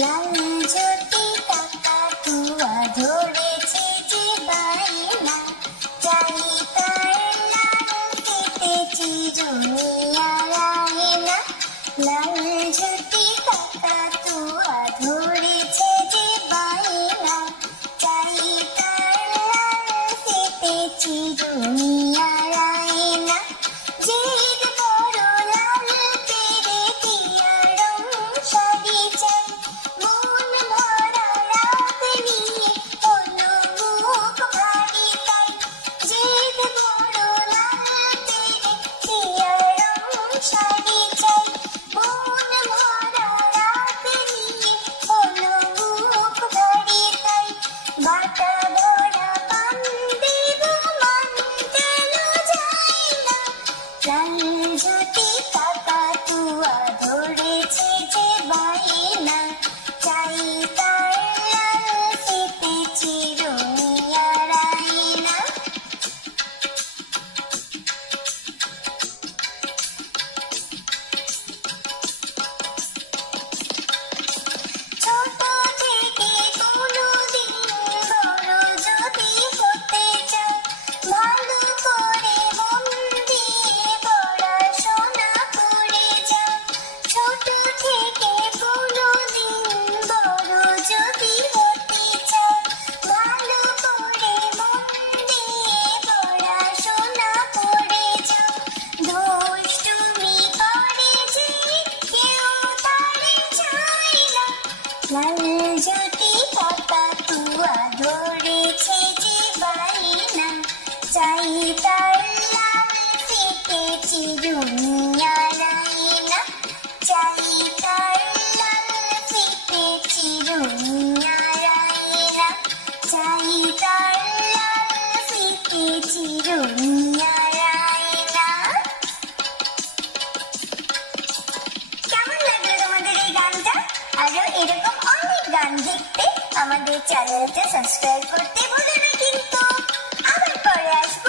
লাল জ্যোতি কাকাতুয়া ধরেছে যে বায়না, চাই তার লাল খেতে চিরুনিয়ার আয়না। লাল জ্যোতি কাকাতুয়া ধরেছে যে বায়না, চাই তার লাল খেতে চিরুনিয়ার আয়না। জেদ বড় লাল পেরে টিয়া রং শাড়ি চাই, মন ভরা রাগ নিয়ে হলো মুখ ভারী তাই। জেদ বড় লাল পেরে টিয়া রং শাড়ি চাই, মন ভরা রাগ নিয়ে হলো মুখ ভারী তাই। বাটা ভরা পান দেব মান কেন যায় না, লাল জ্যোতি কাকাতুয়া ধরেছে যে বায়না, চাই তার লাল খেতে চিরুনিয়ার আয়না। ছোট থেকে কোনোদিন বড় যদি হতে চাও, ভালো করে মন দিয়ে পড়াশোনা করে যাও। ছোট থেকে কোনোদিন বড় যদি হতে চাও, ভালো করে মন দিয়ে পড়াশোনা করে যাও। দুষ্টুমি করে যে কেউ তারে চায় না, লাল জ্যোতি কাকাতুয়া ধরেছে যে বায়না, চাই তার লাল খেতে চিরুনিয়ার আয়না। চাই তার লাল খেতে চিরুনিয়ার আয়না, চাই তার লাল খেতে চিরুনিয়ার আয়না। কেমন লাগলো তোমাদের এই গানটা? আরো এরকম অনেক গান দেখতে আমাদের চ্যানেলটা সাবস্ক্রাইব করতে ভুলো না কিন্তু। আবার পরে আসবো।